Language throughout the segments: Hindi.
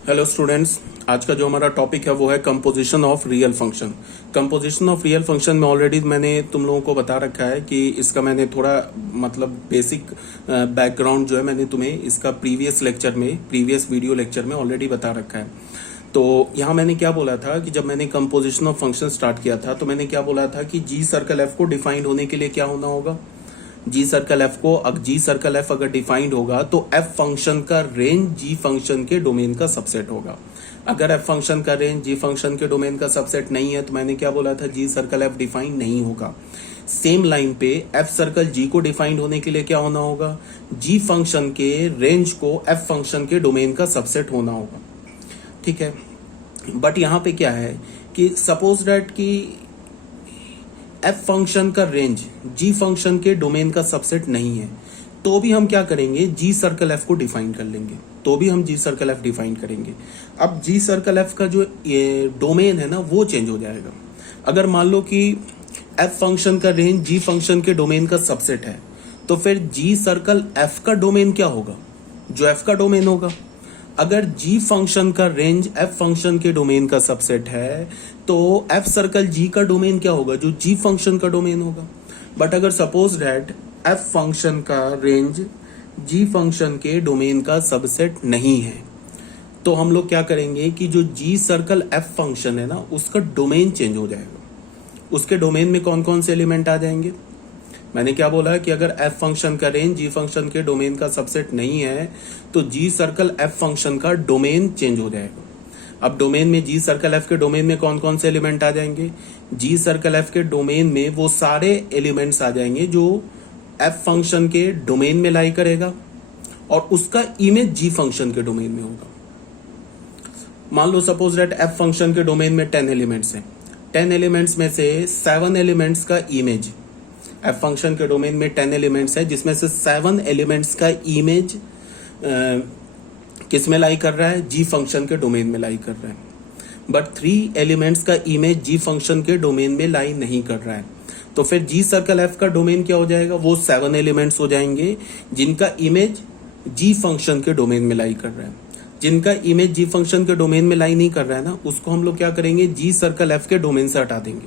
हेलो स्टूडेंट्स, आज का जो हमारा टॉपिक है वो है composition of real function. Composition of real function में ऑलरेडी मैंने तुम लोगों को बता रखा है कि इसका मैंने थोड़ा बेसिक बैकग्राउंड जो है मैंने तुम्हें इसका प्रीवियस वीडियो लेक्चर में ऑलरेडी बता रखा है। तो यहाँ मैंने क्या बोला था कि जब मैंने कंपोजिशन ऑफ फंक्शन स्टार्ट किया था तो मैंने क्या बोला था कि जी सर्कल एफ को डिफाइंड होने के लिए क्या होना होगा। जी सर्कल एफ अगर डिफाइंड होगा तो एफ फंक्शन का रेंज जी फंक्शन के डोमेन का सबसेट होगा। अगर एफ फंक्शन का रेंज जी फंक्शन के डोमेन का सबसेट नहीं है तो मैंने क्या बोला था, जी सर्कल एफ डिफाइंड नहीं होगा। सेम लाइन पे एफ सर्कल जी को डिफाइंड होने के लिए क्या होना होगा, जी फंक्शन के रेंज को एफ फंक्शन के डोमेन का सबसेट होना होगा। ठीक है, बट यहां पे क्या है कि सपोज दैट कि एफ फंक्शन का रेंज जी फंक्शन के डोमेन का सबसेट नहीं है तो भी हम क्या करेंगे, जी सर्कल एफ को डिफाइन कर लेंगे। अब जी सर्कल एफ का जो डोमेन है ना वो चेंज हो जाएगा। अगर मान लो कि एफ फंक्शन का रेंज जी फंक्शन के डोमेन का सबसेट है तो फिर जी सर्कल एफ का डोमेन क्या होगा, जो एफ का डोमेन होगा। अगर जी फंक्शन का रेंज एफ फंक्शन के डोमेन का सबसेट है तो एफ सर्कल जी का डोमेन क्या होगा, जो जी फंक्शन का डोमेन होगा। बट अगर सपोज दैट एफ फंक्शन का रेंज जी फंक्शन के डोमेन का सबसेट नहीं है तो हम लोग क्या करेंगे कि जो जी सर्कल एफ फंक्शन है ना उसका डोमेन चेंज हो जाएगा। उसके डोमेन में कौन कौन से एलिमेंट आ जाएंगे। मैंने क्या बोला कि अगर एफ फंक्शन का रेंज जी फंक्शन के डोमेन का सबसेट नहीं है तो जी सर्कल एफ फंक्शन का डोमेन चेंज हो जाएगा। अब डोमेन में जी सर्कल एफ के डोमेन में कौन कौन से एलिमेंट आ जाएंगे, जी सर्कल एफ के डोमेन में वो सारे एलिमेंट्स आ जाएंगे जो एफ फंक्शन के डोमेन में लाई करेगा और उसका इमेज जी फंक्शन के डोमेन में होगा। मान लो सपोज दैट एफ फंक्शन के डोमेन में 10 एलिमेंट्स हैं। 10 एलिमेंट्स में से 7 एलिमेंट्स का इमेज, एफ फंक्शन के डोमेन में 10 एलिमेंट्स है जिसमें से 7 एलिमेंट्स का इमेज किस में लाई कर रहा है, जी फंक्शन के डोमेन में लाई कर रहा है। बट 3 एलिमेंट्स का इमेज जी फंक्शन के डोमेन में लाई नहीं कर रहा है तो फिर जी सर्कल एफ का डोमेन क्या हो जाएगा, वो 7 एलिमेंट्स हो जाएंगे जिनका इमेज जी फंक्शन के डोमेन में लाई कर रहा है। जिनका इमेज जी फंक्शन के डोमेन में लाई नहीं कर रहा है ना उसको हम लोग क्या करेंगे, जी सर्कल एफ के डोमेन से हटा देंगे।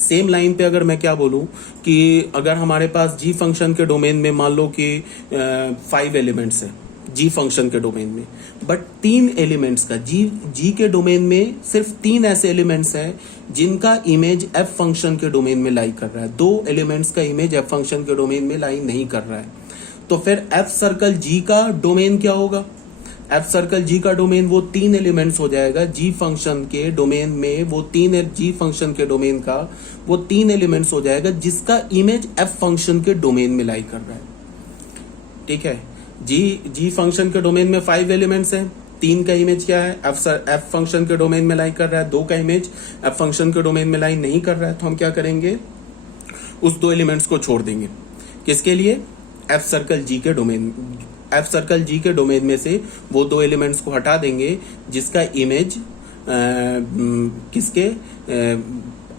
सेम लाइन पे अगर मैं क्या बोलूं कि अगर हमारे पास जी फंक्शन के डोमेन में मान लो कि 5 एलिमेंट्स है जी फंक्शन के डोमेन में, बट 3 एलिमेंट्स का जी के डोमेन में सिर्फ 3 ऐसे एलिमेंट्स हैं जिनका इमेज एफ फंक्शन के डोमेन में लाई कर रहा है। 2 एलिमेंट्स का इमेज एफ फंक्शन के डोमेन में लाई नहीं कर रहा है तो फिर एफ सर्कल जी का डोमेन क्या होगा, एफ सर्कल जी का डोमेन वो 3 एलिमेंट्स हो जाएगा जी फंक्शन के डोमेन में, वो 3 जी फंक्शन के डोमेन का वो 3 एलिमेंट्स हो जाएगा जिसका इमेज एफ फंक्शन के डोमेन में लाई कर रहा है। ठीक है, जी फंक्शन के डोमेन में 5 एलिमेंट्स हैं, 3 का इमेज क्या है, एफ फंक्शन के डोमेन में लाई कर रहा है, 2 का इमेज एफ फंक्शन के डोमेन में लाई नहीं कर रहा है तो हम क्या करेंगे, उस 2 एलिमेंट्स को छोड़ देंगे। किसके लिए, एफ सर्कल जी के डोमेन में से वो 2 एलिमेंट्स को हटा देंगे जिसका इमेज किसके,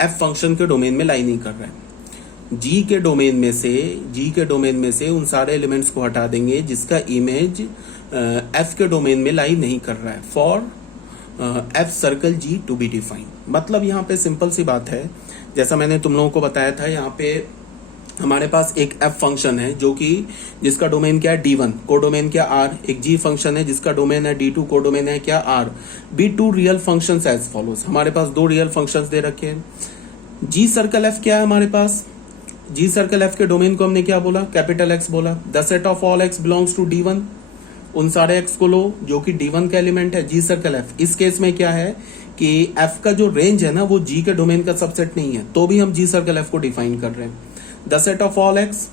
एफ फंक्शन के डोमेन में लाई नहीं कर रहा है। जी के डोमेन में से उन सारे एलिमेंट्स को हटा देंगे जिसका इमेज एफ के डोमेन में लाई नहीं कर रहा है, for F circle G to be defined. मतलब यहाँ पे सिंपल सी बात है, जैसा मैंने तुम लोगों को बताया था, यहाँ पे हमारे पास एक एफ फंक्शन है जो कि जिसका डोमेन क्या है D1, कोडोमेन क्या R। एक जी फंक्शन है जिसका डोमेन है D2, कोडोमेन है क्या R। B2 real functions as follows, हमारे पास 2 रियल फंक्शंस दे रखे हैं। जी सर्कल एफ क्या है हमारे पास, जी सर्कल एफ के डोमेन को हमने क्या बोला, कैपिटल एक्स बोला। The set of all x belongs to D1, उन सारे एक्स को लो जो कि D1 का एलिमेंट है। जी सर्कल एफ, इस केस में क्या है कि एफ का जो रेंज है ना वो जी के डोमेन का सबसेट नहीं है तो भी हम जी सर्कल एफ को डिफाइन कर रहे हैं। The set of all X,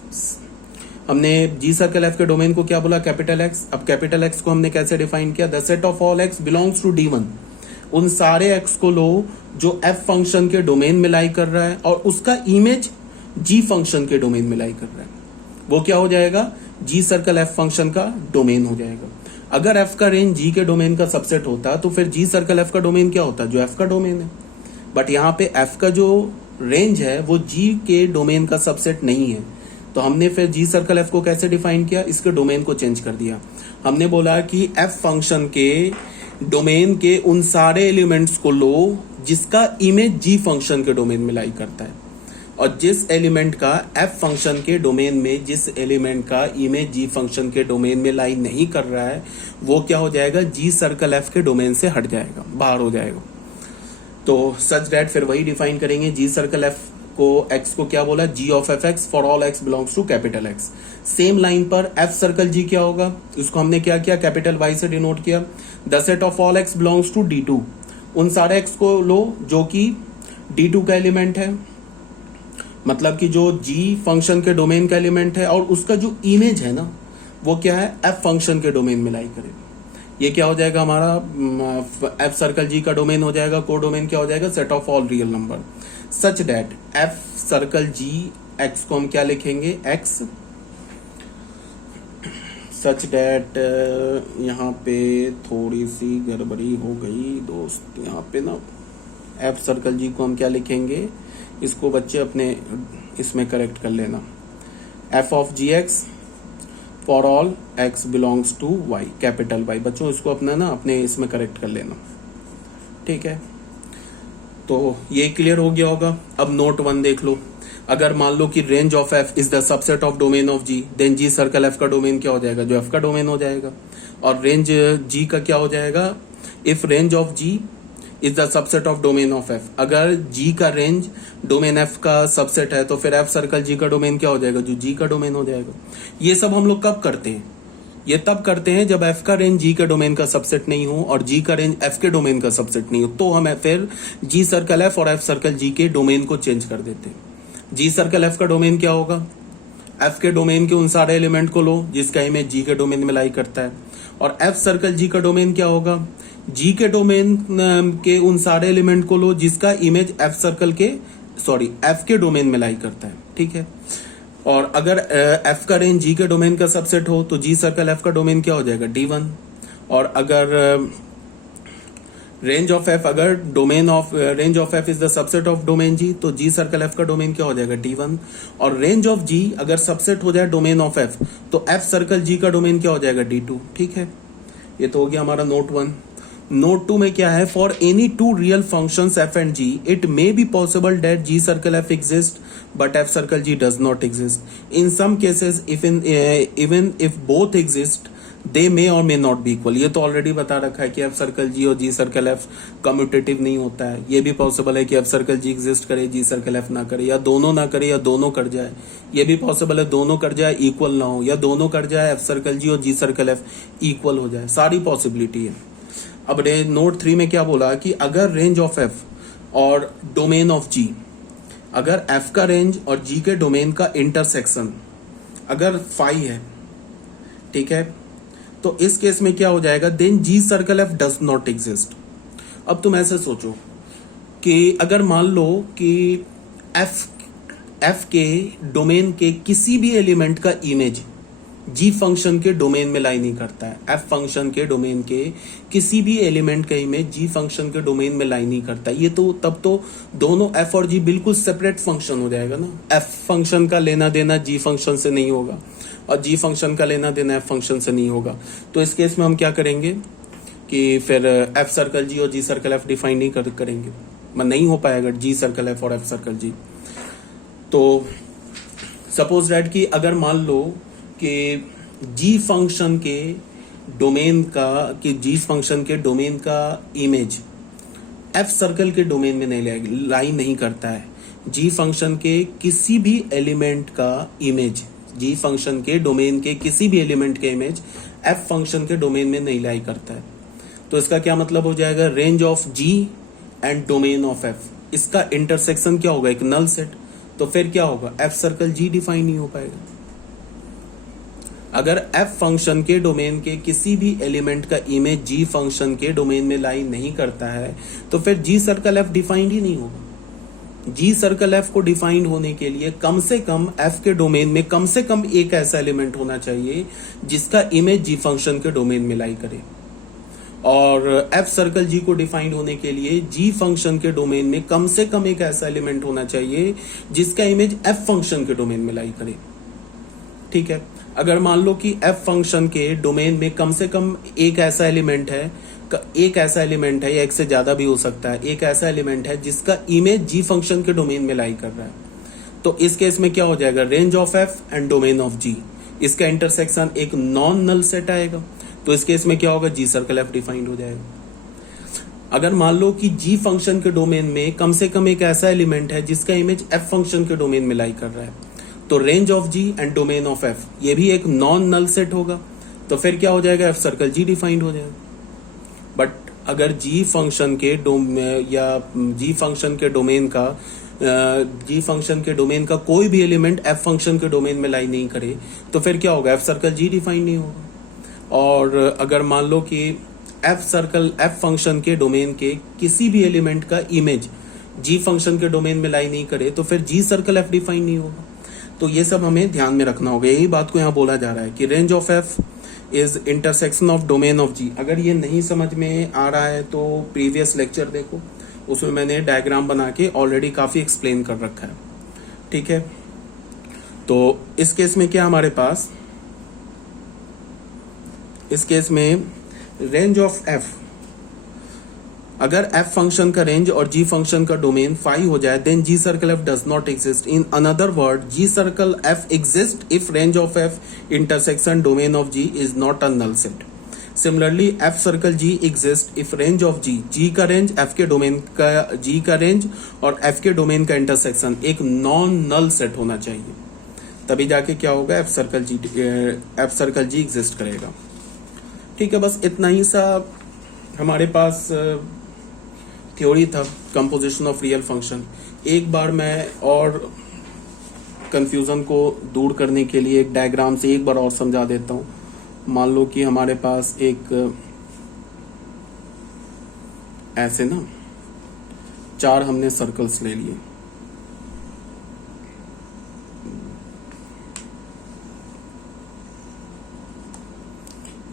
हमने जी सर्कल एफ के डोमेन को क्या बोला, कैपिटल एक्स। अब कैपिटल एक्स को हमने कैसे डिफाइन किया, the set of all x belongs to D1, उन सारे एक्स को लो जो एफ फंक्शन के डोमेन में लाई कर रहा है और उसका इमेज जी फंक्शन के डोमेन में लाई कर रहा है, वो क्या हो जाएगा, जी सर्कल एफ फंक्शन का डोमेन हो जाएगा। अगर एफ का रेंज जी के डोमेन का सबसेट होता तो फिर जी सर्कल एफ का डोमेन क्या होता, जो एफ का डोमेन है। बट यहाँ पे एफ का जो रेंज है वो जी के डोमेन का सबसेट नहीं है तो हमने फिर जी सर्कल एफ को कैसे डिफाइन किया, इसके डोमेन को चेंज कर दिया। हमने बोला कि एफ फंक्शन के डोमेन के उन सारे एलिमेंट्स को लो जिसका इमेज जी फंक्शन के डोमेन में लाई करता है, और जिस एलिमेंट का एफ फंक्शन के डोमेन में, जिस एलिमेंट का इमेज जी फंक्शन के डोमेन में लाई नहीं कर रहा है, वो क्या हो जाएगा, जी सर्कल एफ के डोमेन से हट जाएगा, बाहर हो जाएगा। तो सच दैट फिर वही डिफाइन करेंगे, जी सर्कल एफ को एक्स को क्या बोला, g of F x for all x belongs to capital x. Same line पर एफ सर्कल जी क्या होगा, उसको हमने क्या किया, कैपिटल वाई से डिनोट किया। The set of all x belongs to D two, उन सारे एक्स को लो जो कि डी टू का एलिमेंट है, मतलब कि जो जी फंक्शन के डोमेन का एलिमेंट है, और उसका जो इमेज है ना वो क्या है, एफ फंक्शन के डोमेन में लाई करे। ये क्या हो जाएगा हमारा, एफ सर्कल जी का डोमेन हो जाएगा, को डोमेन क्या हो जाएगा, set of all real number. Such that F circle G X को हम क्या लिखेंगे, एक्स, सच दैट यहाँ पे थोड़ी सी गड़बड़ी हो गई दोस्त, यहाँ पे ना एफ सर्कल जी को हम क्या लिखेंगे, इसको बच्चे अपने इसमें करेक्ट कर लेना, F of G X for all x belongs to Y, capital Y. बच्चों इसको अपना ना अपने इसमें करेक्ट कर लेना, ठीक है। तो ये क्लियर हो गया होगा। अब नोट 1 देख लो, अगर मान लो कि range of F is the subset of domain of G, then G circle F का डोमेन क्या हो जाएगा, जो एफ का डोमेन हो जाएगा, और रेंज जी का क्या हो जाएगा, if range of G is the subset of domain of F. अगर जी का रेंज डोमेन एफ का सबसेट है तो फिर एफ सर्कल जी का डोमेन क्या हो जाएगा, जो जी का डोमेन हो जाएगा। ये सब हम लोग कब करते हैं, ये तब करते हैं जब एफ का रेंज जी के डोमेन का सबसेट नहीं हो और जी का रेंज एफ के डोमेन का सबसेट नहीं हो, तो हम फिर जी सर्कल एफ और एफ सर्कल जी के डोमेन को चेंज कर देते हैं। जी सर्कल एफ का डोमेन क्या होगा, एफ के डोमेन के उन सारे एलिमेंट को लो जिसका इमेज जी के डोमेन में लाई करता है, और एफ सर्कल जी का डोमेन क्या होगा, जी के डोमेन के उन सारे एलिमेंट को लो जिसका इमेज एफ सर्कल के एफ के डोमेन में लाई करता है, ठीक है। और अगर एफ का रेंज जी के डोमेन का सबसेट हो तो जी सर्कल एफ का डोमेन क्या हो जाएगा, D1। और अगर रेंज ऑफ एफ, अगर domain of range of F is the subset of domain g, तो जी सर्कल एफ का डोमेन क्या हो जाएगा, D1। और रेंज ऑफ जी अगर सबसेट हो जाए डोमेन ऑफ एफ, तो एफ सर्कल जी का डोमेन क्या हो जाएगा, D2, ठीक है। ये तो हो गया हमारा नोट 1। नोट 2 में क्या है, for any two real functions f and g, it may be possible that g circle f exist but f circle g does not exist. In some cases even if both exist they may और मे नॉट बी इक्वल। ये तो ऑलरेडी बता रखा है कि एफ सर्कल जी और जी सर्कल एफ कम्यूटेटिव नहीं होता है। ये भी पॉसिबल है कि एफ सर्कल जी एग्जिस्ट करे, जी सर्कल एफ ना करे, या दोनों ना करे या दोनों कर जाए। ये भी पॉसिबल है दोनों कर जाए इक्वल ना हो, या दोनों कर जाए एफ सर्कल जी और जी सर्कल एफ इक्वल हो जाए, सारी पॉसिबिलिटी है। अब नोट 3 में क्या बोला कि अगर रेंज ऑफ एफ और डोमेन ऑफ जी, अगर एफ का रेंज और जी के डोमेन का इंटरसेक्शन अगर फाई है, ठीक है, तो इस केस में क्या हो जाएगा, then G circle F does not exist. अब तुम ऐसे सोचो कि अगर मान लो कि एफ के डोमेन के किसी भी एलिमेंट का इमेज जी फंक्शन के डोमेन में लाई नहीं करता है, एफ फंक्शन के डोमेन के किसी भी एलिमेंट का इमेज जी फंक्शन के डोमेन में लाई नहीं करता, ये तो तब तो दोनों एफ और जी बिल्कुल सेपरेट फंक्शन हो जाएगा ना। एफ फंक्शन का लेना देना जी फंक्शन से नहीं होगा और जी फंक्शन का लेना देना एफ फंक्शन से नहीं होगा। तो इस केस में हम क्या करेंगे कि फिर एफ सर्कल जी और जी सर्कल एफ डिफाइन नहीं करेंगे, नहीं हो पाएगा जी सर्कल एफ और एफ सर्कल जी। तो सपोज दैट कि अगर मान लो कि जी फंक्शन के डोमेन का, कि जी फंक्शन के डोमेन का इमेज एफ सर्कल के डोमेन में नहीं लाई नहीं करता है, जी फंक्शन के किसी भी एलिमेंट का इमेज, जी फंक्शन के डोमेन के किसी भी एलिमेंट के इमेज एफ फंक्शन के डोमेन में नहीं लाई करता है, तो इसका क्या मतलब हो जाएगा, range of G and domain of F, इसका इंटरसेक्शन क्या होगा, एक नल सेट। तो फिर क्या होगा, एफ सर्कल जी डिफाइन नहीं हो पाएगा। अगर एफ फंक्शन के डोमेन के किसी भी एलिमेंट का इमेज जी फंक्शन के डोमेन में लाई नहीं करता है, तो फिर जी सर्कल एफ डिफाइंड ही नहीं होगा। जी सर्कल एफ को डिफाइंड होने के लिए कम से कम एफ के डोमेन में कम से कम एक ऐसा एलिमेंट होना चाहिए जिसका इमेज जी फंक्शन के डोमेन में लाई करे, और एफ सर्कल जी को डिफाइंड होने के लिए जी फंक्शन के डोमेन में कम से कम एक ऐसा एलिमेंट होना चाहिए जिसका इमेज एफ फंक्शन के डोमेन में लाई करे, ठीक है। अगर मान लो कि एफ फंक्शन के डोमेन में कम से कम एक ऐसा एलिमेंट है या एक से ज्यादा भी हो सकता है, एक ऐसा एलिमेंट है जिसका इमेज जी फंक्शन के डोमेन में लाई कर रहा है, तो इस केस में क्या हो जाएगा, range of f and domain of g, इसका इंटरसेक्शन एक नॉन नल सेट आएगा, तो इस केस में क्या होगा, जी सर्कल एफ डिफाइंड हो जाएगा। अगर मान लो कि जी फंक्शन के डोमेन में कम से कम एक ऐसा एलिमेंट है जिसका इमेज एफ फंक्शन के डोमेन में लाई कर रहा है, तो range of G and domain of F ये भी एक नॉन नल सेट होगा, तो फिर क्या हो जाएगा, एफ सर्कल जी डिफाइंड हो जाएगा। बट अगर जी फंक्शन के डोमेन का कोई भी एलिमेंट एफ फंक्शन के डोमेन में लाई नहीं करे, तो फिर क्या होगा, एफ सर्कल जी डिफाइंड नहीं होगा। और अगर मान लो कि एफ फंक्शन के डोमेन के किसी भी एलिमेंट का इमेज जी फंक्शन के डोमेन में लाई नहीं करे, तो फिर जी सर्कल एफ डिफाइन नहीं होगा। तो ये सब हमें ध्यान में रखना होगा, यही बात को यहाँ बोला जा रहा है कि range of F is intersection of domain of g. अगर ये नहीं समझ में आ रहा है तो प्रीवियस लेक्चर देखो, उसमें मैंने डायग्राम बना के ऑलरेडी काफी एक्सप्लेन कर रखा है, ठीक है। तो इस केस में क्या हमारे पास, इस केस में रेंज ऑफ एफ, अगर एफ फंक्शन का रेंज और जी फंक्शन का डोमेन फाई हो जाए, then G circle F does not exist. In another word, ji circle f exist if range of F intersection domain of G is not a null set. Similarly F circle ji exist if range of G, जी का रेंज, एफ के डोमेन का, जी का रेंज और एफ के डोमेन का इंटरसेक्शन एक नॉन नल सेट होना चाहिए, तभी जाके क्या होगा, एफ सर्कल जी एग्जिस्ट करेगा। ठीक है, बस इतना ही सा हमारे पास थ्योरी था कंपोजिशन ऑफ रियल फंक्शन। एक बार मैं और कंफ्यूजन को दूर करने के लिए एक डायग्राम से एक बार और समझा देता हूं। मान लो कि हमारे पास एक ऐसे ना 4 हमने सर्कल्स ले लिए,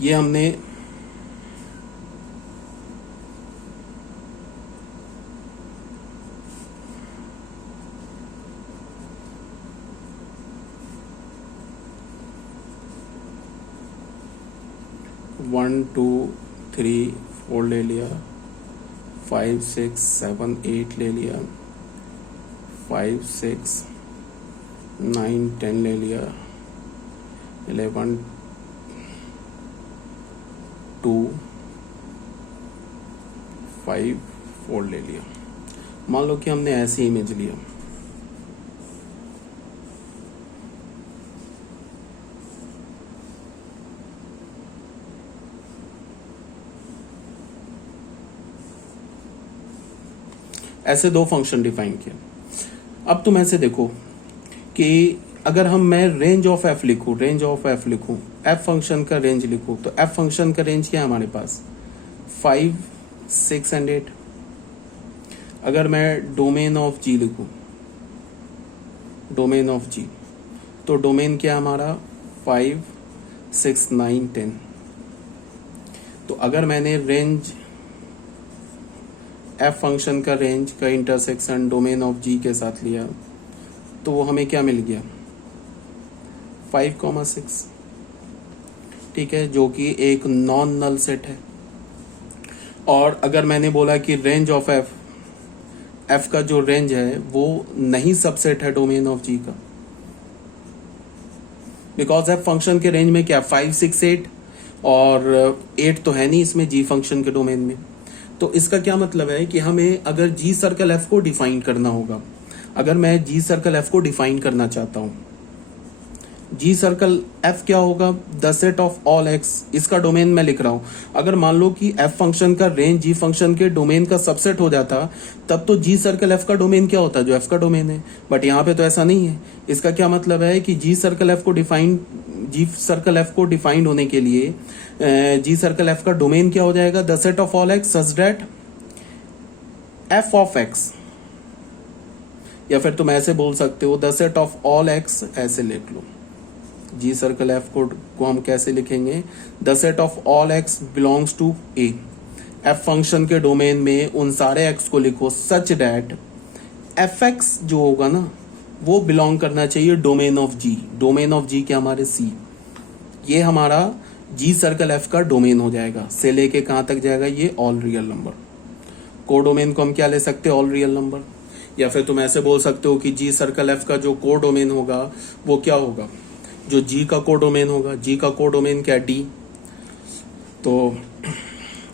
ये हमने वन 2 3 4 ले लिया, 5 6 7 8 ले लिया, 5 6 9 10 ले लिया, 11 2 5 4 ले लिया। मान लो कि हमने ऐसी इमेज लिया, ऐसे 2 फंक्शन डिफाइन किए। अब तुम ऐसे देखो कि अगर मैं रेंज ऑफ एफ लिखूं, एफ फंक्शन का रेंज लिखूं, तो एफ फंक्शन का रेंज क्या है हमारे पास, 5 6 एंड 8। अगर मैं डोमेन ऑफ जी लिखूं, डोमेन ऑफ जी, तो डोमेन क्या हमारा 5 6 9 10। तो अगर मैंने रेंज एफ फंक्शन का रेंज का इंटरसेक्शन डोमेन ऑफ जी के साथ लिया, तो वो हमें क्या मिल गया, 5 6, ठीक है, जो कि एक नॉन नल सेट है। और अगर मैंने बोला कि रेंज ऑफ एफ का जो रेंज है वो नहीं सबसेट है डोमेन ऑफ जी का, बिकॉज एफ फंक्शन के रेंज में क्या 5 6 8 और 8 तो है नहीं इसमें जी फंक्शन के डोमेन में। तो इसका क्या मतलब है कि हमें अगर जी सर्कल एफ को डिफाइन करना होगा, अगर मैं जी सर्कल एफ को डिफाइन करना चाहता हूं, जी सर्कल एफ क्या होगा, the set of all x, इसका डोमेन मैं लिख रहा हूं। अगर मान लो कि एफ फंक्शन का रेंज जी फंक्शन के डोमेन का सबसेट हो जाता, तब तो जी सर्कल एफ का डोमेन क्या होता, जो एफ का डोमेन है। बट यहाँ पे तो ऐसा नहीं है। इसका क्या मतलब है कि जी सर्कल एफ को डिफाइंड होने के लिए जी सर्कल एफ का डोमेन क्या हो जाएगा, the set of all x such that F of x, या फिर तुम ऐसे बोल सकते हो the set of all x, ऐसे लिख लो। जी सर्कल एफ को हम कैसे लिखेंगे, the set of all x belongs to A. F function के डोमेन में उन सारे एक्स को लिखो सच दैट एफ एक्स जो होगा ना वो बिलोंग करना चाहिए domain of g. Domain of g क्या हमारे सी। ये हमारा जी सर्कल एफ का डोमेन हो जाएगा। से लेके कहां तक जाएगा? ये ऑल रियल नंबर। कोडोमेन को हम क्या ले सकते हैं? All real number. या फिर तुम ऐसे बोल सकते हो कि जी सर्कल एफ का जो कोडोमेन होगा वो क्या होगा? जो जी का कोडोमेन होगा, जी का कोडोमेन क्या? डी। तो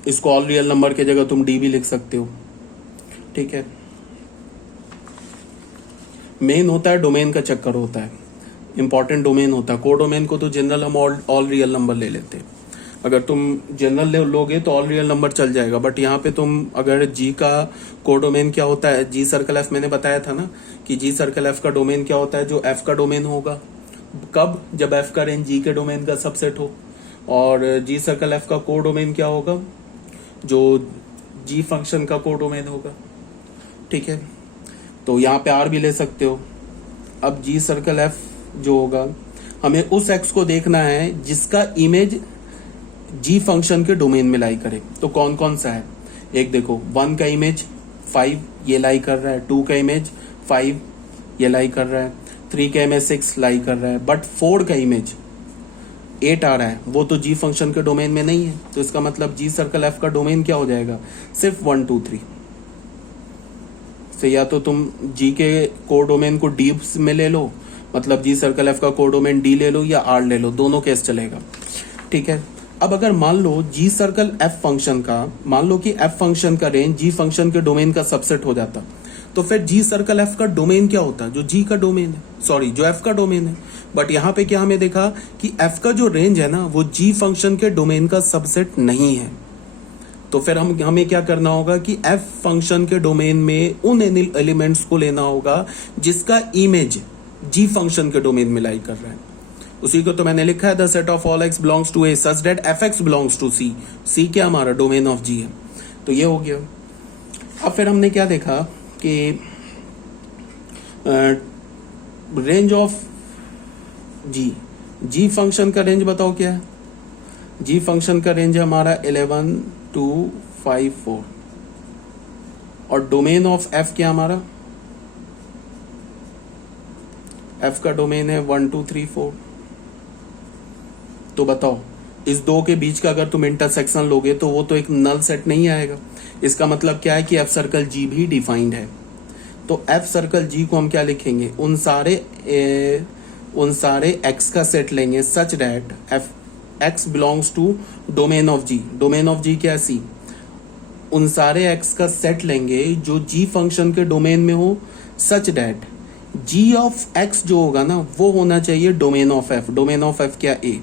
इसको ऑल रियल नंबर की जगह तुम डी भी लिख सकते हो। ठीक है। मेन होता है डोमेन का चक्कर होता है, इंपॉर्टेंट डोमेन होता है। कोडोमेन को तो जनरल हम ऑल रियल नंबर ले लेते हैं। अगर तुम जनरल लोगे तो ऑल रियल नंबर चल जाएगा, बट यहाँ पे तुम अगर जी का कोडोमेन क्या होता है, जी सर्कल एफ मैंने बताया था ना कि जी सर्कल एफ का डोमेन क्या होता है? जो एफ का डोमेन होगा। कब? जब एफ का रेंज जी के डोमेन का सबसेट हो। और जी सर्कल एफ का कोडोमेन क्या होगा? जो जी फंक्शन का कोडोमेन होगा। ठीक है। तो यहाँ पे आर भी ले सकते हो। अब जी सर्कल एफ जो होगा, हमें उस एक्स को देखना है जिसका इमेज जी फंक्शन के डोमेन में लाई करे। तो कौन कौन सा है? एक देखो, 1 का इमेज 5 ये लाई कर रहा है, 2 का इमेज 5 ये लाई कर रहा है, 3 का इमेज 6 लाई कर रहा है, बट 4 का इमेज 8 आ रहा है, वो तो जी फंक्शन के डोमेन में नहीं है। तो इसका मतलब जी सर्कल एफ का डोमेन क्या हो जाएगा? सिर्फ 1 2 3 से। या तो तुम जी के कोड डोमेन को डी में ले लो, मतलब जी सर्कल एफ का कोड डोमेन डी ले लो या आर ले लो, दोनों केस चलेगा। ठीक है। अब अगर मान लो जी सर्कल एफ फंक्शन का, मान लो कि एफ फंक्शन का रेंज जी फंक्शन के डोमेन का सबसेट हो जाता, तो फिर जी सर्कल एफ का डोमेन क्या होता? जो जी का डोमेन है, सॉरी जो एफ का डोमेन है। बट यहाँ पे क्या हमें देखा कि एफ का जो रेंज है ना वो जी फंक्शन के डोमेन का सबसेट नहीं है। तो फिर हमें क्या करना होगा कि एफ फंक्शन के डोमेन में उन एलिमेंट्स को लेना होगा जिसका इमेज जी फंक्शन के डोमेन में लाई कर रहा है। उसी को तो मैंने लिखा है, the set of all x belongs to A such that f x belongs to C. C क्या हमारा डोमेन ऑफ जी है। तो ये हो गया। अब फिर हमने क्या देखा कि range of G, G function का रेंज बताओ क्या है? जी फंक्शन का रेंज है हमारा 11 2 5 4 और डोमेन ऑफ एफ क्या हमारा? एफ का डोमेन है 1 2 3 4। तो बताओ, इस दो के बीच का अगर तुम इंटरसेक्शन लोगे तो वो तो एक नल सेट नहीं आएगा। इसका मतलब क्या है कि एफ सर्कल जी भी डिफाइंड है। तो एफ सर्कल जी को हम क्या लिखेंगे? उन सारे एक्स का सेट लेंगे such that f x belongs to domain of g. Domain of g क्या? सी। उन सारे एक्स का सेट लेंगे जो जी फंक्शन के डोमेन में हो such that G of X जो होगा ना वो होना चाहिए domain of F. Domain of F क्या? ए।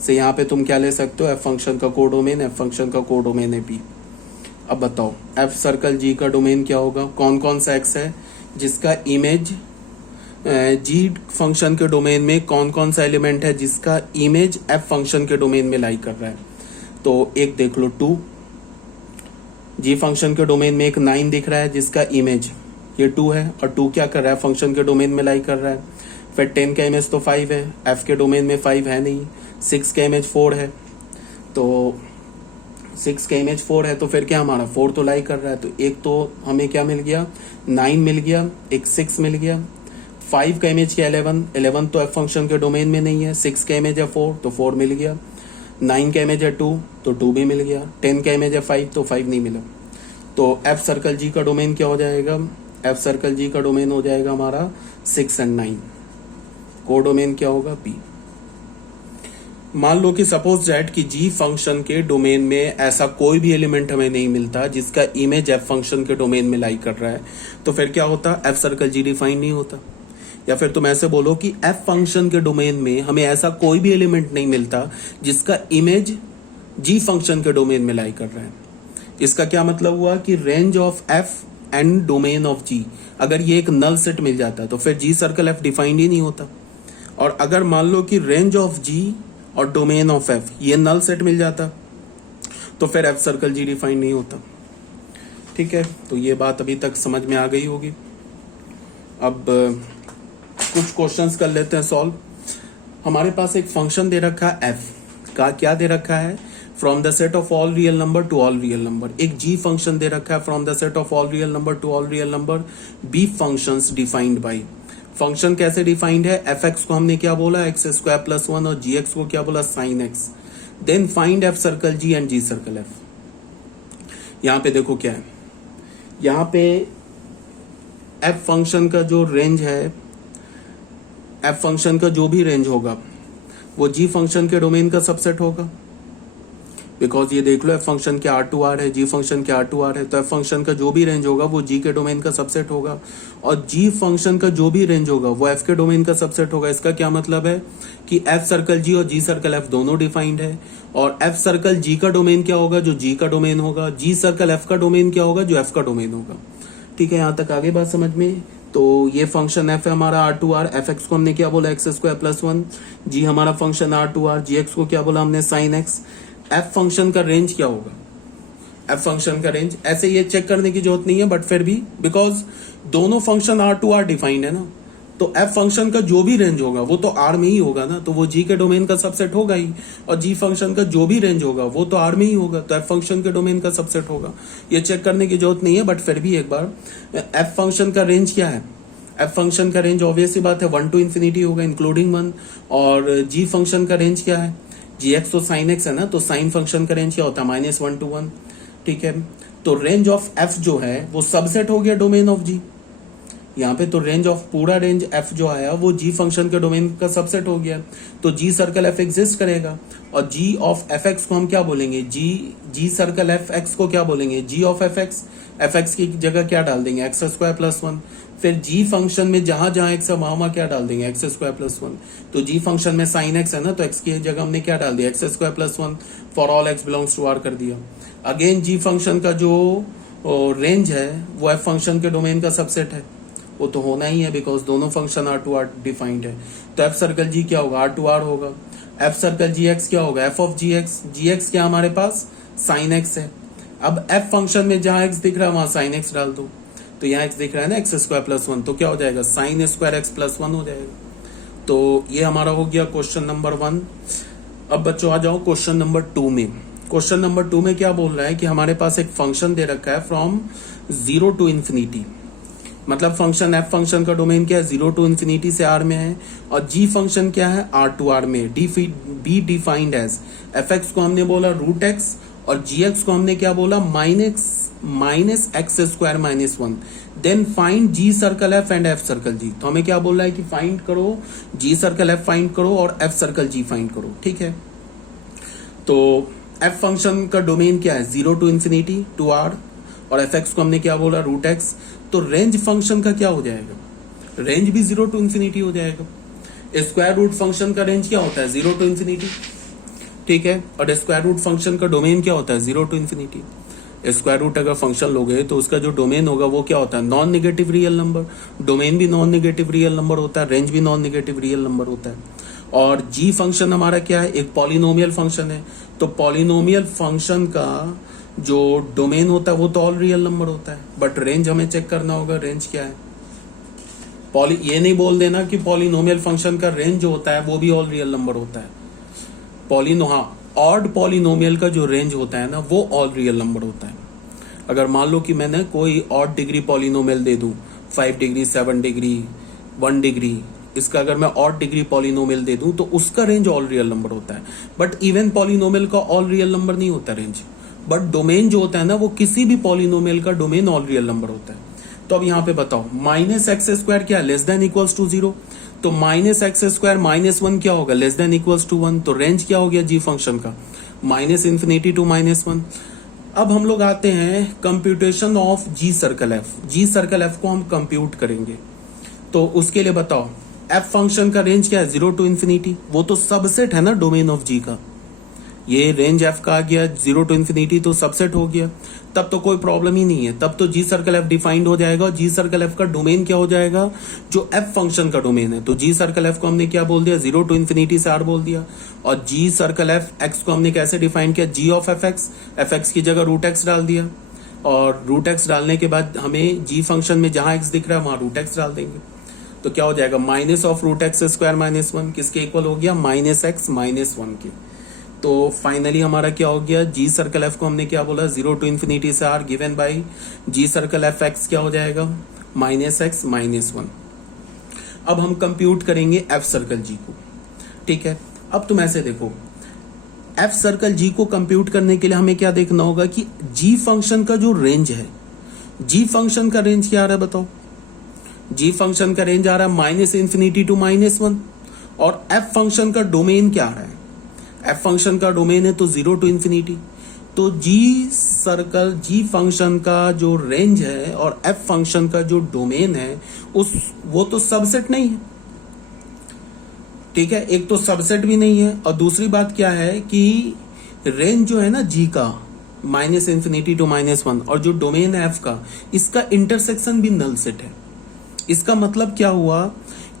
से यहाँ पे तुम क्या ले सकते हो? एफ फंक्शन का कोडोमेन, एफ फंक्शन का कोडोमेन है बी। अब बताओ एफ सर्कल जी का डोमेन क्या होगा? कौन कौन सा एक्स है जिसका इमेज जी फंक्शन के डोमेन में, कौन कौन सा एलिमेंट है जिसका इमेज एफ फंक्शन के डोमेन में लाई कर रहा है? तो एक देख लो 2, जी फंक्शन के डोमेन में एक 9 दिख रहा है जिसका इमेज ये 2 है, और 2 क्या कर रहा है? फंक्शन के डोमेन में लाई कर रहा है। फिर 10 का इमेज तो 5 है, एफ के डोमेन में 5 है नहीं। 6 का इमेज 4 है, तो 6 का इमेज 4 है, तो फिर क्या हमारा 4 तो लाई कर रहा है। तो एक तो हमें क्या मिल गया? 9 मिल गया, एक 6 मिल गया। 5 का इमेज क्या? 11 तो एफ फंक्शन के डोमेन में नहीं है। 6 का इमेज है 4 तो 4 मिल गया। 9 का इमेज है 2 तो 2 भी मिल गया। 10 का इमेज है 5 तो 5 नहीं मिला। तो एफ सर्कल जी का डोमेन क्या हो जाएगा? एफ सर्कल जी का डोमेन हो जाएगा हमारा 6 और 9। को डोमेन क्या होगा? पी। मान लो कि सपोज दैट कि जी फंक्शन के डोमेन में ऐसा कोई भी एलिमेंट हमें नहीं मिलता जिसका इमेज एफ फंक्शन के डोमेन में लाई कर रहा है, तो फिर क्या होता? एफ सर्कल जी डिफाइन नहीं होता। या फिर तुम ऐसे बोलो कि एफ फंक्शन के डोमेन में हमें ऐसा कोई भी एलिमेंट नहीं मिलता जिसका इमेज जी फंक्शन के डोमेन में लाई कर रहा है। इसका क्या मतलब हुआ कि range of f and domain of g, अगर ये एक नल सेट मिल जाता तो फिर जी सर्कल एफ डिफाइंड ही नहीं होता। और अगर मान लो कि रेंज ऑफ जी और डोमेन ऑफ एफ ये नल सेट मिल जाता तो फिर एफ सर्कल जी डिफाइंड नहीं होता। ठीक है, तो ये बात अभी तक समझ में आ गई होगी। अब कुछ क्वेश्चंस कर लेते हैं सॉल्व। हमारे पास एक फंक्शन दे रखा है एफ का, क्या दे रखा है? From the set of all real number to all real number. एक जी फंक्शन दे रखा है from the set of all real number to all real number, B functions defined by. Function कैसे डिफाइंड है, एफ एक्स को हमने क्या बोला, एक्स स्क्वायर प्लस वन, और जी एक्स को क्या बोला, sine X. Then find F circle G and G circle F. यहां पे देखो क्या है, यहां पे एफ फंक्शन का जो रेंज है, एफ फंक्शन का जो भी रेंज होगा वो जी फंक्शन के डोमेन का सबसेट होगा। बिकॉज ये देख लो एफ फंक्शन के आर टू आर है, जी फंक्शन के आर टू आर है, तो एफ फंक्शन का जो भी रेंज होगा वो जी के डोमेन का सबसेट होगा, और जी फंक्शन का जो भी रेंज होगा वो एफ के डोमेन का सबसेट होगा। इसका क्या मतलब है कि एफ सर्कल जी और जी सर्कल एफ दोनों डिफाइंड है, और एफ सर्कल जी का डोमेन क्या होगा, जो जी का डोमेन होगा, जी सर्कल एफ का डोमेन क्या होगा, जो एफ का डोमेन होगा। ठीक है, यहां तक आगे बात समझ में। तो ये फंक्शन एफ है हमारा R to R, F X को हमने क्या बोला, X square plus one, G हमारा function R to R, G X को क्या बोला हमने, साइन एक्स। एफ फंक्शन का रेंज क्या होगा, एफ फंक्शन का रेंज ऐसे ये चेक करने की जरूरत नहीं है, बट फिर भी बिकॉज दोनों function R to R defined है ना, तो एफ फंक्शन का जो भी रेंज होगा वो तो आर में ही होगा ना, तो वो जी के डोमेन का सबसेट होगा ही, और जी फंक्शन का जो भी रेंज होगा वो तो आर में ही होगा, तो एफ फंक्शन के डोमेन का सबसेट होगा। ये चेक करने की जरूरत नहीं है, बट फिर भी एक बार, एफ फंक्शन का रेंज क्या है, एफ फंक्शन का रेंज ऑब्वियसली बात है 1 to infinity होगा इंक्लूडिंग 1, और जी फंक्शन का रेंज क्या है, जी एक्स तो साइन एक्स है ना, तो साइन फंक्शन का रेंज क्या होता है, -1 to 1। ठीक है, तो रेंज ऑफ एफ जो है वो सबसेट हो गया डोमेन ऑफ जी। यहाँ पे तो रेंज ऑफ पूरा रेंज एफ जो आया वो जी फंक्शन के डोमेन का सबसेट हो गया, तो जी सर्कल एफ एग्जिस्ट करेगा, और जी ऑफ एफ एक्स को हम क्या बोलेंगे, जी सर्कल एफ एक्स को क्या बोलेंगे, जी ऑफ एफ एक्स की जगह क्या डाल देंगे, एक्स स्क्वायर प्लस वन। फिर जी फंक्शन में जहां जहां एक्स है वहां क्या डाल देंगे, एक्स स्क्वायर प्लस वन। तो जी फंक्शन में साइन एक्स है ना, तो एक्स की जगह हमने क्या डाल दिया, X square plus one, for all x belongs to R कर दिया। अगेन जी फंक्शन का जो रेंज है वो एफ फंक्शन के डोमेन का सबसेट है, वो तो होना ही है बिकॉज दोनों function R to R defined है। तो एफ सर्कल जी क्या होगा, आर टू आर होगा। एफ सर्कल जी एक्स क्या होगा, एफ ऑफ जी एक्स क्या हमारे पास साइन एक्स है। अब एफ फंक्शन में जहां एक्स दिख रहा है वहां साइन एक्स डाल दो, तो यहाँ एक्स दिख रहा है ना, एक्स स्क्वायर प्लस वन, तो क्या हो जाएगा, sine square x plus one हो जाएगा। तो ये हमारा हो गया क्वेश्चन नंबर 1। अब बच्चों आ जाओ क्वेश्चन नंबर 2 में। क्वेश्चन नंबर 2 में क्या बोल रहा है कि हमारे पास एक फंक्शन दे रखा है फ्रॉम 0 to infinity, मतलब फंक्शन एफ फंक्शन का डोमेन क्या है, 0 to infinity से आर में है, और जी फंक्शन क्या है, आर टू आर में। B defined as, F X को हमने बोला रूट एक्स, और जी एक्स को हमने क्या बोला, minus x square minus one. Then find g circle f and f circle g. तो हमें क्या बोल रहा है कि फाइंड करो जी सर्कल एफ फाइंड करो और एफ सर्कल जी फाइंड करो। ठीक है, तो एफ फंक्शन का डोमेन क्या है, 0 to infinity टू आर, और एफ एक्स को हमने क्या बोला, रूट एक्स। तो रेंज फंक्शन का क्या हो जाएगा, रेंज भी 0 to infinity हो जाएगा। स्क्वायर रूट फंक्शन का रेंज क्या होता है, 0 to infinity। ठीक है, और स्क्वायर रूट फंक्शन का डोमेन क्या होता है, 0 to infinity। स्क्वायर रूट अगर फंक्शन लोगे तो उसका जो डोमेन होगा वो क्या होता है, non negative real number. Domain भी नॉन नेगेटिव रियल नंबर होता है, रेंज भी नॉन नेगेटिव रियल नंबर होता है। और जी फंक्शन हमारा क्या है, एक पॉलिनोमियल फंक्शन है, तो पॉलिनोमियल फंक्शन का जो डोमेन होता है वो तो ऑल रियल नंबर होता है, बट रेंज हमें चेक करना होगा, रेंज क्या है। ये नहीं बोल देना कि पॉलिनोमियल फंक्शन का रेंज जो होता है वो भी ऑल रियल नंबर होता है। ऑड पॉलिनोमियल का जो रेंज होता है ना वो ऑल रियल नंबर होता है। अगर मान लो कि मैंने कोई ऑड डिग्री पॉलिनोमियल दे दूं, 5 डिग्री, 7 डिग्री, 1 डिग्री, इसका अगर मैं ऑड डिग्री पॉलिनोमियल दे दूं तो उसका रेंज ऑल रियल नंबर होता है, बट इवन पॉलिनोमियल का ऑल रियल नंबर नहीं होता रेंज। बट डोमेन जो होता है ना वो किसी भी पॉलिनोमियल का डोमेन ऑल रियल नंबर होता है। तो अब यहाँ पे बताओ, माइनस एक्स स्क्वायर क्या है, लेस देन इक्वल्स टू 0, तो minus x square minus one क्या होगा, लेस देन इक्वल्स टू 1। तो रेंज क्या हो गया जी फंक्शन का, -∞ to -1। अब हम लोग आते हैं computation of G circle F. G circle F को हम कंप्यूट करेंगे, तो उसके लिए बताओ एफ फंक्शन का रेंज क्या है, 0 to infinity। वो तो सबसेट है ना डोमेन ऑफ जी का, ये रेंज एफ का आ गया 0 to infinity, तो सबसेट हो गया, तब तो कोई प्रॉब्लम ही नहीं है। तब तो जी सर्कल एफ डिफाइंड हो जाएगा, और जी सर्कल एफ का डोमेन क्या हो जाएगा, जो एफ फंक्शन का डोमेन है। तो जी सर्कल एफ को हमने क्या बोल दिया, 0 to infinity से आर बोल दिया। और जी सर्कल एफ एक्स को हमने कैसे डिफाइन किया, जी ऑफ एफ एक्स की जगह रूट एक्स डाल दिया, और रूट एक्स डालने के बाद हमें जी फंक्शन में जहां एक्स दिख रहा है वहां रूट एक्स डाल देंगे। तो क्या हो जाएगा, minus of root X square -1 किसके इक्वल हो गया, -x -1 के। तो फाइनली हमारा क्या हो गया, जी सर्कल एफ को हमने क्या बोला, 0 to infinity से R given by G circle F X क्या हो जाएगा, -x -1। अब हम कंप्यूट करेंगे एफ सर्कल जी को। ठीक है, अब तुम ऐसे देखो, एफ सर्कल जी को कंप्यूट करने के लिए हमें क्या देखना होगा कि जी फंक्शन का जो रेंज है, जी फंक्शन का रेंज क्या आ रहा है बताओ। जी फंक्शन का रेंज आ रहा है -∞ टू -1, और एफ फंक्शन का डोमेन क्या आ रहा है, एफ फंक्शन का डोमेन है तो 0 टू ∞। तो जी सर्कल जी फंक्शन का जो रेंज है और एफ फंक्शन का जो डोमेन है वो तो सबसेट नहीं है। ठीक है, एक तो सबसेट भी नहीं है, और दूसरी बात क्या है कि रेंज जो है ना जी का -∞ टू -1, और जो डोमेन है एफ का, इसका इंटरसेक्शन भी नल सेट है। इसका मतलब क्या हुआ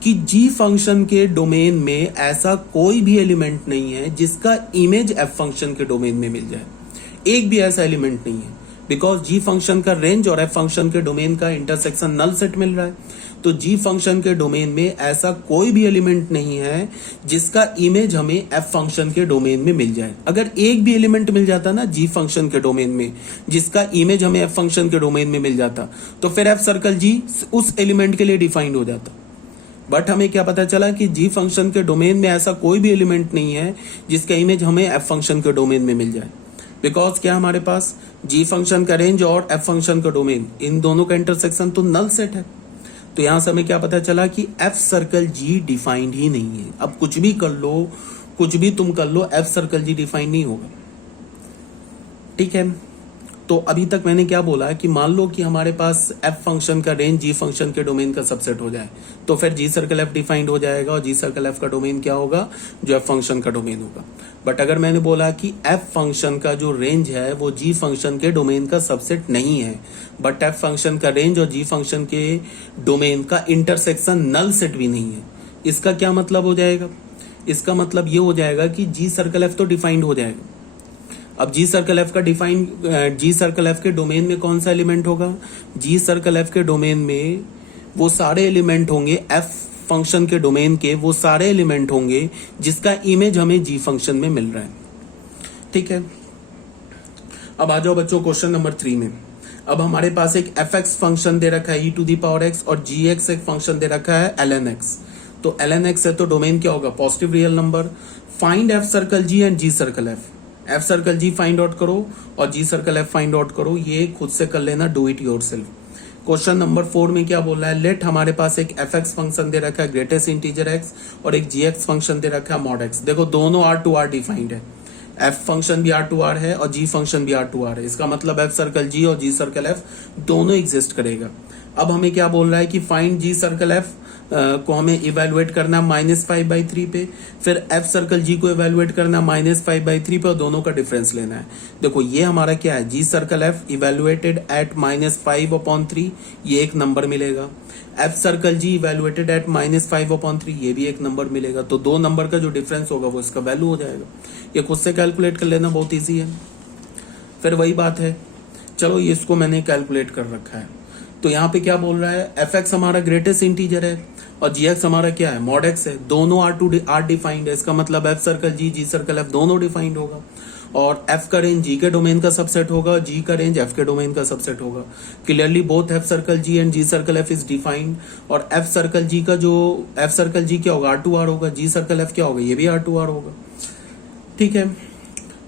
कि जी फंक्शन के डोमेन में ऐसा कोई भी एलिमेंट नहीं है जिसका इमेज एफ फंक्शन के डोमेन में मिल जाए। एक भी ऐसा एलिमेंट नहीं है, बिकॉज जी फंक्शन का रेंज और एफ फंक्शन के डोमेन का इंटरसेक्शन नल सेट मिल रहा है। तो जी फंक्शन के डोमेन में ऐसा कोई भी एलिमेंट नहीं है जिसका इमेज हमें एफ फंक्शन के डोमेन में मिल जाए। अगर एक भी एलिमेंट मिल जाता ना जी फंक्शन के डोमेन में जिसका इमेज हमें एफ फंक्शन के डोमेन में मिल जाता, तो फिर एफ सर्कल जी उस एलिमेंट के लिए डिफाइंड हो जाता। बट हमें क्या पता चला कि जी फंक्शन के डोमेन में ऐसा कोई भी एलिमेंट नहीं है जिसका इमेज हमें एफ फंक्शन के डोमेन में मिल जाए। बिकॉज क्या हमारे पास जी फंक्शन का रेंज और एफ फंक्शन का डोमेन, इन दोनों का इंटरसेक्शन तो नल सेट है। तो यहां से हमें क्या पता चला कि एफ सर्कल जी डिफाइंड ही नहीं है। अब कुछ भी कर लो, कुछ भी तुम कर लो, एफ सर्कल जी डिफाइंड नहीं होगा। ठीक है, तो अभी तक मैंने क्या बोला कि मान लो कि हमारे पास एफ फंक्शन का रेंज जी फंक्शन के डोमेन का सबसेट हो जाए, तो फिर जी सर्कल एफ डिफाइंड हो जाएगा, और जी सर्कल एफ का डोमेन क्या होगा, जो एफ फंक्शन का डोमेन होगा। बट अगर मैंने बोला कि एफ फंक्शन का जो रेंज है वो जी फंक्शन के डोमेन का सबसेट नहीं है, बट एफ फंक्शन का रेंज और जी फंक्शन के डोमेन का इंटरसेक्शन नल सेट भी नहीं है, इसका क्या मतलब हो जाएगा, इसका मतलब ये हो जाएगा कि जी सर्कल एफ तो डिफाइंड हो जाएगा। अब जी सर्कल एफ का जी सर्कल एफ के डोमेन में कौन सा एलिमेंट होगा, जी सर्कल एफ के डोमेन में वो सारे एलिमेंट होंगे, एफ फंक्शन के डोमेन के वो सारे एलिमेंट होंगे जिसका इमेज हमें जी फंक्शन में मिल रहा है। ठीक है, अब आ जाओ बच्चों क्वेश्चन नंबर 3 में। अब हमारे पास एक एफ एक्स फंक्शन दे रखा है e⁻x, और जी एक्स एक फंक्शन दे रखा है ln x। तो ln x है तो डोमेन क्या होगा, positive real number. Find F circle G and G circle F. F circle G find out करो और G circle F find out करो, ये खुद से कर लेना, do it yourself. Question number 4 में क्या बोल रहा है, लेट हमारे पास एक एफ एक्स फंक्शन दे रखा है ग्रेटेस्ट इंटीजर एक्स, और एक जी एक्स फंक्शन दे रखा है मॉड एक्स। देखो दोनों आर टू आर डिफाइंड है, एफ फंक्शन भी आर टू आर है और जी फंक्शन भी आर टू आर है। इसका मतलब एफ सर्कल जी और जी सर्कल एफ दोनों एग्जिस्ट करेगा। अब हमें क्या बोल रहा है कि फाइंड जी सर्कल एफ को हमें इवेलुएट करना -5/3 पे, फिर एफ सर्कल जी को इवेलुएट करना -5/3 पे, और दोनों का डिफरेंस लेना है। देखो ये हमारा क्या है, जी सर्कल एफ इवेलुएटेड एट -5/3, ये एक नंबर मिलेगा। एफ सर्कल जी इवेलुएटेड एट -5/3, ये भी एक नंबर मिलेगा। तो दो नंबर का जो डिफरेंस होगा वो इसका वैल्यू हो जाएगा। ये खुद से कैलकुलेट कर लेना, बहुत ईजी है। फिर वही बात है, चलो ये इसको मैंने कैलकुलेट कर रखा है। तो यहाँ पे क्या बोल रहा है, एफ एक्स हमारा ग्रेटेस्ट इंटीजर है और जी एक्स हमारा क्या है, मॉड एक्स है। दोनों आर डिफाइंड है, इसका मतलब एफ सर्कल जी सर्कल एफ दोनों डिफाइंड होगा। और एफ का रेंज जी के डोमेन का सबसेट होगा, जी का रेंज एफ के डोमेन का सबसेट होगा। Clearly both F circle G and G circle F is defined. और एफ सर्कल जी का जो एफ सर्कल जी क्या होगा, R2R होगा, जी सर्कल एफ क्या होगा, ये भी R2R होगा। ठीक है,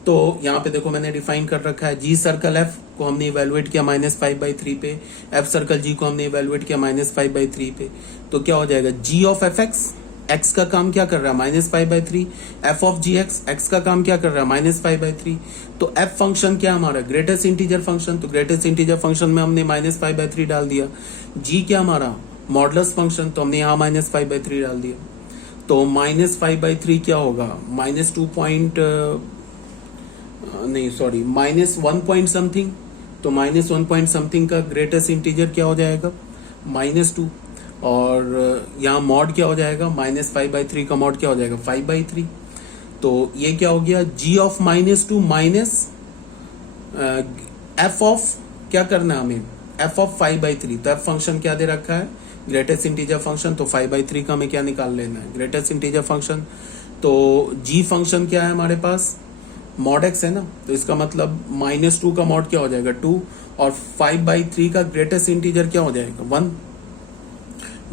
तो यहाँ पे देखो मैंने डिफाइन कर रखा है, जी सर्कल एफ को हमने इवेलुएट किया -5/3 पे, एफ सर्कल जी को हमने इवेलुएट किया -5/3 पे। तो क्या हो जाएगा, G of F X, X का काम क्या कर रहा है -5/3, F of G X, X का काम क्या कर रहा है -5/3। तो एफ फंक्शन क्या हमारा, ग्रेटेस्ट इंटीजर फंक्शन, तो ग्रेटेस्ट इंटीजर फंक्शन में हमने -5/3 डाल दिया। जी क्या हमारा, मॉडुलस फंक्शन, तो हमने यहाँ -5/3 डाल दिया। तो -5/3 क्या होगा, -1 पॉइंट समथिंग। तो -1 पॉइंट समथिंग का ग्रेटेस्ट इंटीजर क्या हो जाएगा, -2। और यहाँ मॉड क्या हो जाएगा, -5/3 का मॉड क्या हो जाएगा, 5/3। तो ये क्या हो गया, जी ऑफ -2 माइनस एफ ऑफ क्या करना है हमें, एफ ऑफ 5/3। तो एफ फंक्शन क्या दे रखा है, ग्रेटेस्ट इंटीजर फंक्शन, तो 5/3 का हमें क्या निकाल लेना है, ग्रेटेस्ट इंटीजर फंक्शन। तो जी फंक्शन क्या है हमारे पास, मॉड एक्स है ना, तो इसका मतलब -2 का मॉड क्या हो जाएगा, 2, और 5/3 का ग्रेटेस्ट इंटीजर क्या हो जाएगा, 1।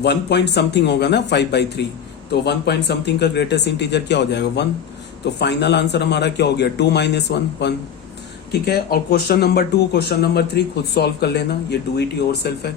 1 पॉइंट समथिंग होगा ना 5/3, तो 1 पॉइंट समथिंग का ग्रेटेस्ट इंटीजर क्या हो जाएगा 1। तो फाइनल आंसर हमारा क्या हो गया 2 - 1 1। ठीक है। और क्वेश्चन नंबर 2 क्वेश्चन नंबर 3 खुद सॉल्व कर लेना, ये डू इट योर सेल्फ है।